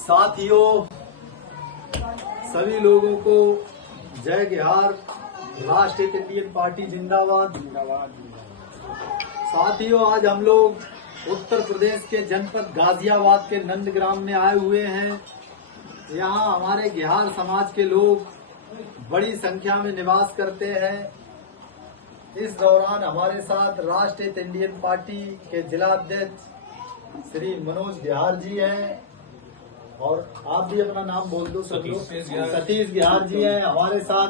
साथियों, सभी लोगों को जय बिहार। राष्ट्रीय इंडियन पार्टी जिंदाबाद जिंदाबाद। साथियों, आज हम लोग उत्तर प्रदेश के जनपद गाजियाबाद के नंदग्राम में आए हुए हैं। यहाँ हमारे बिहार समाज के लोग बड़ी संख्या में निवास करते हैं। इस दौरान हमारे साथ राष्ट्रीय इंडियन पार्टी के जिला अध्यक्ष श्री मनोज बिहार जी हैं, और आप भी अपना नाम बोल दो। सतीश बिहार जी हैं। हमारे साथ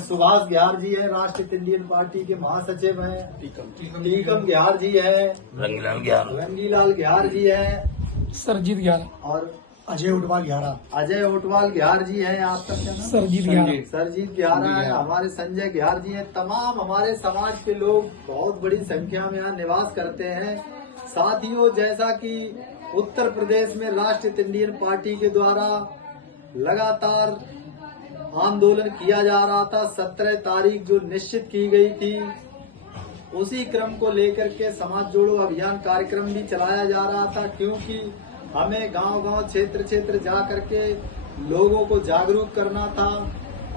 सुभाष बिहार जी हैं, राष्ट्रीय इंडियन पार्टी के महासचिव हैं। टीकम बिहार जी हैं। रंगीलाल बिहार जी हैं। सरजीत बिहार और अजय उटवाल बिहार जी हैं। आपका क्या नाम? सरजीत बिहार है। हमारे संजय बिहार जी हैं। तमाम हमारे समाज के लोग बहुत बड़ी संख्या में यहाँ निवास करते हैं। साथियों, जैसा कि उत्तर प्रदेश में राष्ट्रीय इंडियन पार्टी के द्वारा लगातार आंदोलन किया जा रहा था, 17 तारीख जो निश्चित की गई थी, उसी क्रम को लेकर के समाज जोड़ो अभियान कार्यक्रम भी चलाया जा रहा था, क्योंकि हमें गांव-गांव क्षेत्र जा करके लोगों को जागरूक करना था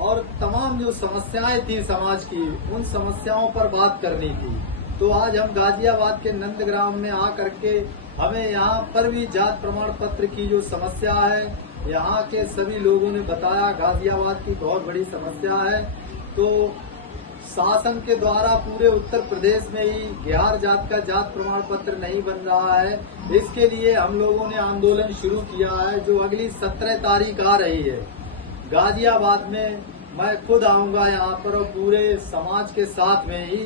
और तमाम जो समस्याएं थी समाज की, उन समस्याओं पर बात करनी थी। तो आज हम गाजियाबाद के नंदग्राम में आकर के हमें यहाँ पर भी जात प्रमाण पत्र की जो समस्या है, यहाँ के सभी लोगों ने बताया गाजियाबाद की बहुत बड़ी समस्या है। तो शासन के द्वारा पूरे उत्तर प्रदेश में ही बिहार जात का जात प्रमाण पत्र नहीं बन रहा है। इसके लिए हम लोगों ने आंदोलन शुरू किया है, जो अगली 17 तारीख आ रही है। गाजियाबाद में मैं खुद आऊंगा यहाँ पर, और पूरे समाज के साथ में ही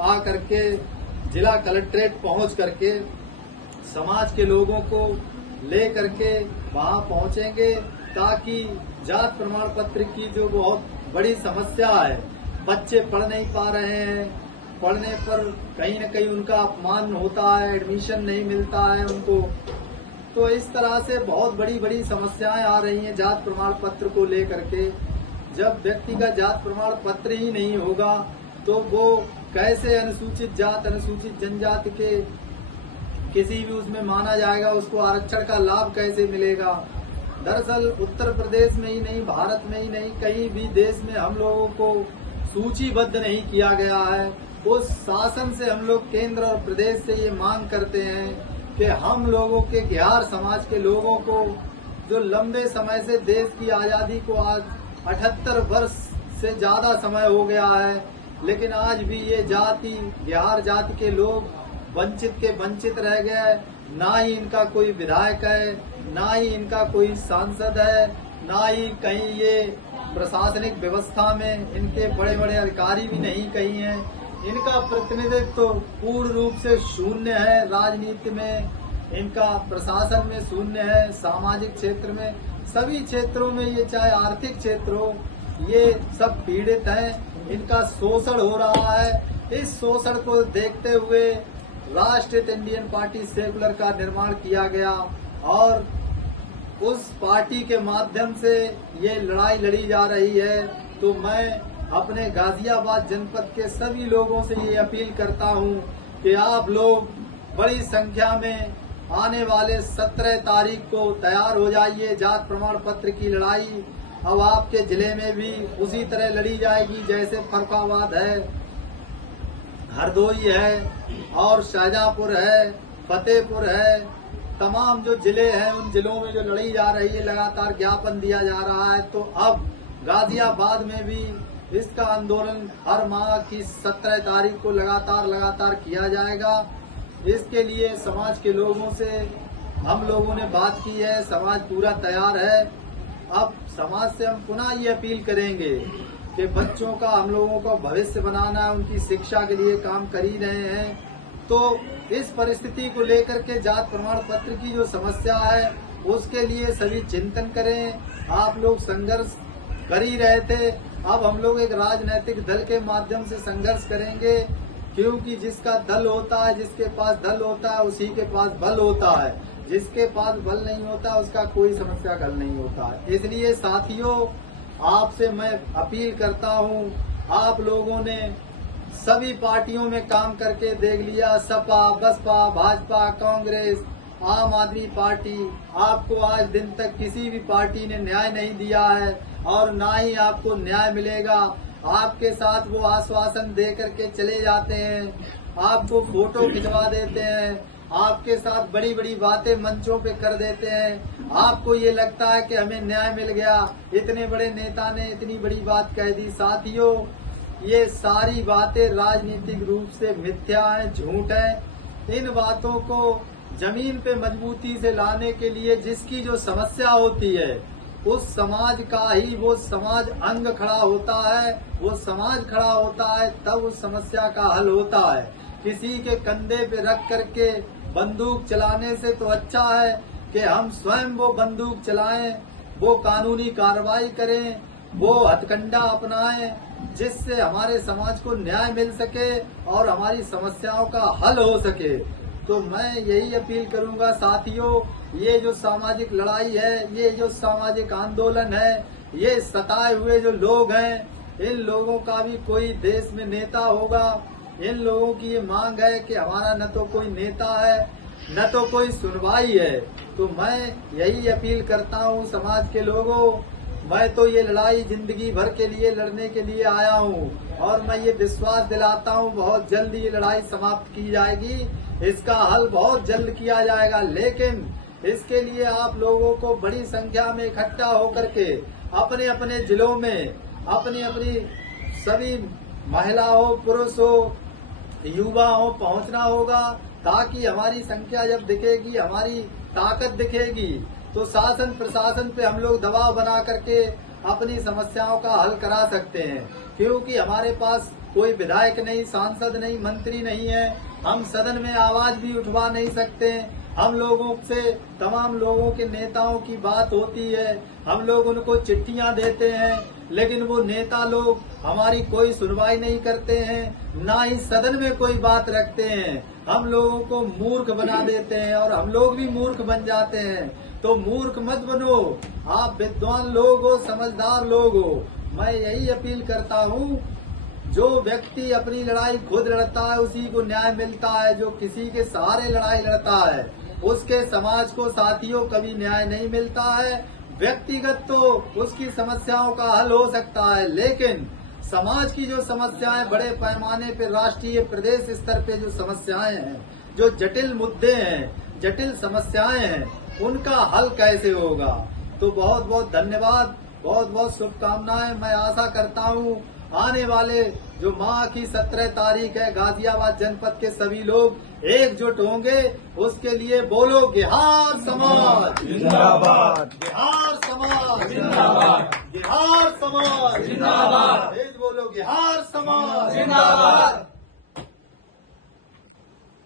आ करके जिला कलेक्ट्रेट पहुंच करके समाज के लोगों को ले करके वहां पहुंचेंगे, ताकि जात प्रमाण पत्र की जो बहुत बड़ी समस्या है, बच्चे पढ़ नहीं पा रहे हैं, पढ़ने पर कहीं न कहीं उनका अपमान होता है, एडमिशन नहीं मिलता है उनको। तो इस तरह से बहुत बड़ी समस्याएं आ रही हैं जात प्रमाण पत्र को लेकर के। जब व्यक्ति का जात प्रमाण पत्र ही नहीं होगा तो वो कैसे अनुसूचित जात अनुसूचित जनजाति के किसी भी उसमें माना जाएगा, उसको आरक्षण का लाभ कैसे मिलेगा। दरअसल उत्तर प्रदेश में ही नहीं, भारत में ही नहीं, कहीं भी देश में हम लोगों को सूचीबद्ध नहीं किया गया है। उस शासन से हम लोग केंद्र और प्रदेश से ये मांग करते हैं कि हम लोगों के बिहार समाज के लोगों को, जो लंबे समय से देश की आजादी को आज 78 वर्ष से ज्यादा समय हो गया है, लेकिन आज भी ये जाति बिहार जाति के लोग वंचित के वंचित रह गए। ना ही इनका कोई विधायक है, ना ही इनका कोई सांसद है, ना ही कहीं ये प्रशासनिक व्यवस्था में इनके बड़े अधिकारी भी नहीं कहीं हैं। इनका प्रतिनिधित्व तो पूर्ण रूप से शून्य है। राजनीति में इनका, प्रशासन में शून्य है। सामाजिक क्षेत्र में, सभी क्षेत्रों में, ये चाहे आर्थिक क्षेत्र हो, ये सब पीड़ित हैं। इनका शोषण हो रहा है। इस शोषण को देखते हुए राष्ट्रीय इंडियन पार्टी सेकुलर का निर्माण किया गया, और उस पार्टी के माध्यम से ये लड़ाई लड़ी जा रही है। तो मैं अपने गाजियाबाद जनपद के सभी लोगों से ये अपील करता हूँ कि आप लोग बड़ी संख्या में आने वाले 17 तारीख को तैयार हो जाइए। जात प्रमाण पत्र की लड़ाई अब आपके जिले में भी उसी तरह लड़ी जाएगी, जैसे फर्रुखाबाद है, हरदोई है, और शाहजहांपुर है, फतेहपुर है। तमाम जो जिले हैं, उन जिलों में जो लड़ी जा रही है, लगातार ज्ञापन दिया जा रहा है। तो अब गाजियाबाद में भी इसका आंदोलन हर माह की 17 तारीख को लगातार किया जाएगा। इसके लिए समाज के लोगों से हम लोगों ने बात की है, समाज पूरा तैयार है। अब समाज से हम पुनः ये अपील करेंगे कि बच्चों का, हम लोगों का भविष्य बनाना है, उनकी शिक्षा के लिए काम कर ही रहे हैं। तो इस परिस्थिति को लेकर के जात प्रमाण पत्र की जो समस्या है, उसके लिए सभी चिंतन करें। आप लोग संघर्ष कर ही रहे थे, अब हम लोग एक राजनीतिक दल के माध्यम से संघर्ष करेंगे, क्योंकि जिसका दल होता है, जिसके पास दल होता है, उसी के पास बल होता है। जिसके पास बल नहीं होता, उसका कोई समस्या हल नहीं होता है। इसलिए साथियों, आपसे मैं अपील करता हूँ, आप लोगों ने सभी पार्टियों में काम करके देख लिया, सपा, बसपा, भाजपा, कांग्रेस, आम आदमी पार्टी आपको आज दिन तक किसी भी पार्टी ने न्याय नहीं दिया है और ना ही आपको न्याय मिलेगा। आपके साथ वो आश्वासन दे करके चले जाते हैं, आपको फोटो खिंचवा देते हैं, आपके साथ बड़ी बड़ी बातें मंचों पे कर देते हैं। आपको ये लगता है कि हमें न्याय मिल गया, इतने बड़े नेता ने इतनी बड़ी बात कह दी। साथियों, ये सारी बातें राजनीतिक रूप से मिथ्या है, झूठ है। इन बातों को जमीन पे मजबूती से लाने के लिए जिसकी जो समस्या होती है उस समाज का ही वो समाज अंग खड़ा होता है, वो समाज खड़ा होता है, तब उस समस्या का हल होता है। किसी के कंधे पे रख करके बंदूक चलाने से तो अच्छा है कि हम स्वयं वो बंदूक चलाएं, वो कानूनी कार्रवाई करें, वो हथकंडा अपनाएं, जिससे हमारे समाज को न्याय मिल सके और हमारी समस्याओं का हल हो सके। तो मैं यही अपील करूंगा साथियों, ये जो सामाजिक लड़ाई है, ये जो सामाजिक आंदोलन है, ये सताए हुए जो लोग हैं, इन लोगों का भी कोई देश में नेता होगा। इन लोगों की ये मांग है कि हमारा न तो कोई नेता है, न तो कोई सुनवाई है। तो मैं यही अपील करता हूँ समाज के लोगों, मैं तो ये लड़ाई जिंदगी भर के लिए लड़ने के लिए आया हूँ और मैं ये विश्वास दिलाता हूँ बहुत जल्द ये लड़ाई समाप्त की जाएगी, इसका हल बहुत जल्द किया जाएगा। लेकिन इसके लिए आप लोगों को बड़ी संख्या में इकट्ठा होकर के अपने अपने जिलों में अपनी अपनी सभी महिला हो, पुरुष हो, युवा हो, पहुंचना होगा, ताकि हमारी संख्या जब दिखेगी, हमारी ताकत दिखेगी, तो शासन प्रशासन पे हम लोग दबाव बना करके अपनी समस्याओं का हल करा सकते हैं। क्योंकि हमारे पास कोई विधायक नहीं, सांसद नहीं, मंत्री नहीं है, हम सदन में आवाज भी उठवा नहीं सकते। हम लोगों से तमाम लोगों के नेताओं की बात होती है, हम लोग उनको चिट्ठियां देते हैं, लेकिन वो नेता लोग हमारी कोई सुनवाई नहीं करते हैं, ना ही सदन में कोई बात रखते हैं। हम लोगों को मूर्ख बना देते हैं और हम लोग भी मूर्ख बन जाते हैं। तो मूर्ख मत बनो, आप विद्वान लोग हो, समझदार लोग हो। मैं यही अपील करता हूँ, जो व्यक्ति अपनी लड़ाई खुद लड़ता है उसी को न्याय मिलता है। जो किसी के सहारे लड़ाई लड़ता है उसके समाज को साथियों कभी न्याय नहीं मिलता है। व्यक्तिगत तो उसकी समस्याओं का हल हो सकता है, लेकिन समाज की जो समस्याएं बड़े पैमाने पे राष्ट्रीय प्रदेश स्तर पे जो समस्याएं हैं, जो जटिल मुद्दे हैं, जटिल समस्याएं हैं, उनका हल कैसे होगा। तो बहुत बहुत धन्यवाद, बहुत बहुत शुभकामनाएं। मैं आशा करता हूँ आने वाले जो माह की 17 तारीख है, गाजियाबाद जनपद के सभी लोग एकजुट होंगे। उसके लिए बोलो बिहार समाज जिंदाबाद, बिहार समाज जिंदाबाद, बिहार समाज जिंदाबाद, बोलो बिहार समाज जिंदाबाद।